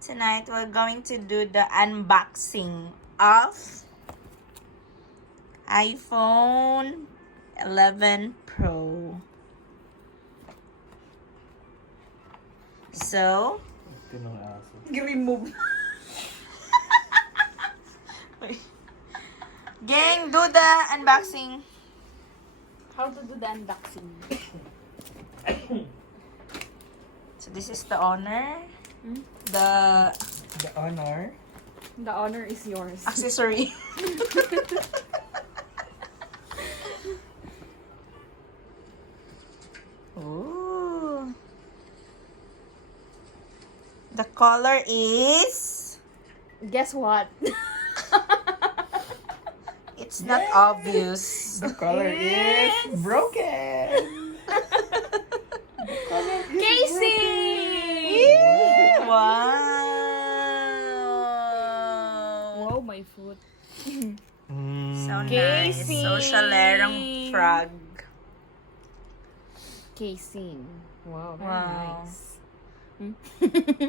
Tonight we're going to do the unboxing of iPhone 11 Pro. So, I-remove. gang, do the unboxing. How to do the unboxing? So this is the honor, Hmm? the The honor. The honor is yours. accessory. Ooh. The color is... Guess what? It's not obvious. The color is broken. The color is Casey! Wow! Wow, my foot. broken. So nice. Casey! Socialerang frog. Casing. Wow, very Wow. nice.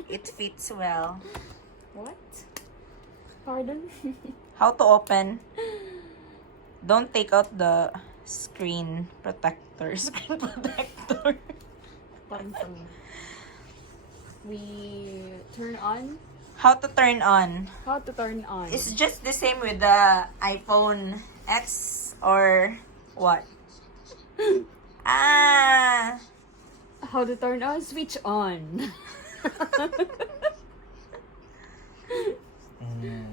It fits well. What? Pardon? How to open? Don't take out the screen protector. Screen protector. Parang for me. We turn on. How to turn on? How to turn on? It's just the same with the iPhone X or what? Ah! How to turn on? Switch on.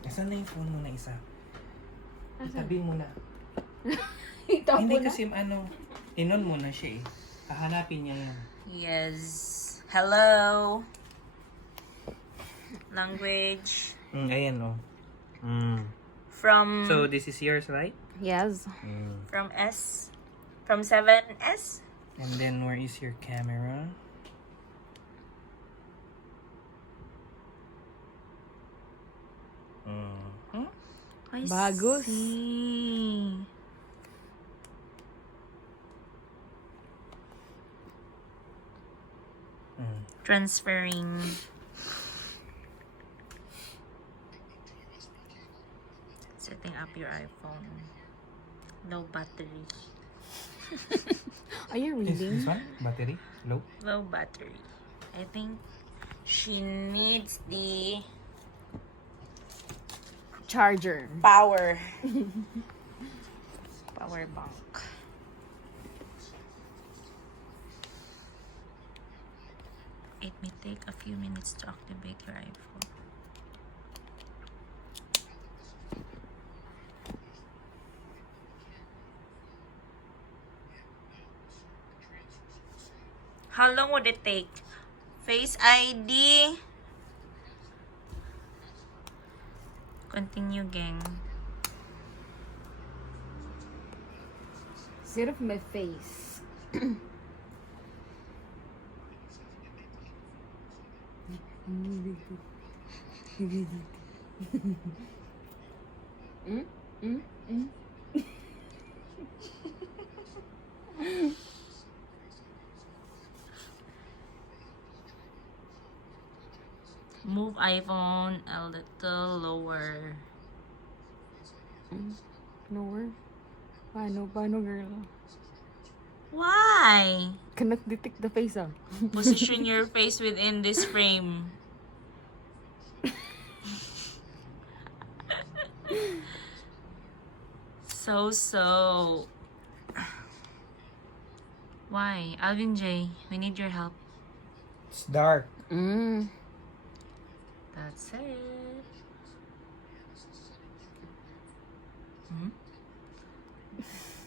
Asan na yung phone mo na isa? Itabi mo na. Itapo Hindi na. kasi inon mo na siya eh. Hahanapin niya yan. Yes. Hello. Language. Ayan oh. From So this is yours, right? Yes. from S. From 7S. And then where is your camera? I Bagus. see. Transferring. Setting up your iPhone. Low battery. Are you Is reading? this one? Battery? Low? Low battery. I think she needs the Charger. power. Power bank. It may take a few minutes to activate your iPhone. How long would it take? Face ID. Continue, gang. Sit of my face. Move iPhone a little lower. Lower. Paano, girl? Why? Cannot detect the face, ah. Position your face within this frame. So. Why? Alvin J, we need your help. It's dark. That's it.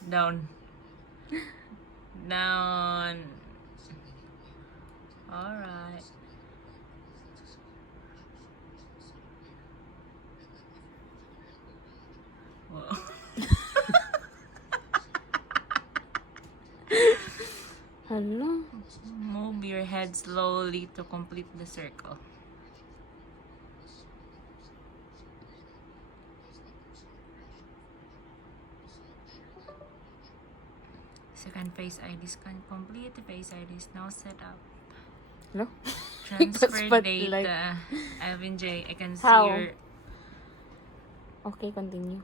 Down. Down. Alright. Whoa. Hello? Move your head slowly to complete the circle. Second Face ID scan complete. Face ID is now set up. Hello? Transfer spotlight. data. Alvin J, I can see How? your... Okay, continue.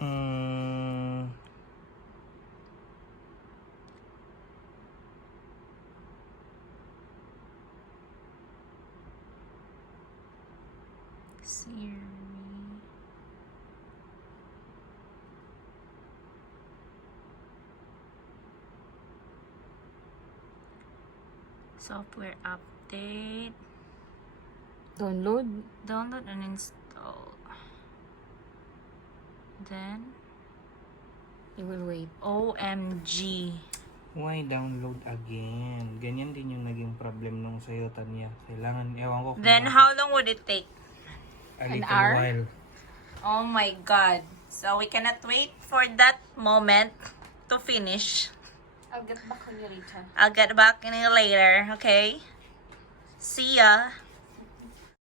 Mm, Siri. Software update. Download. Download and install. Then, You will wait. OMG. why download again? Ganyan din yung naging problem nung sa'yo, Tanya. Kailangan, ewan ko. kung Then, bakit. how long would it take? A An little hour? while. Oh my god. So, we cannot wait for that moment to finish. I'll get back on you later. I'll get back in you later, okay? See ya.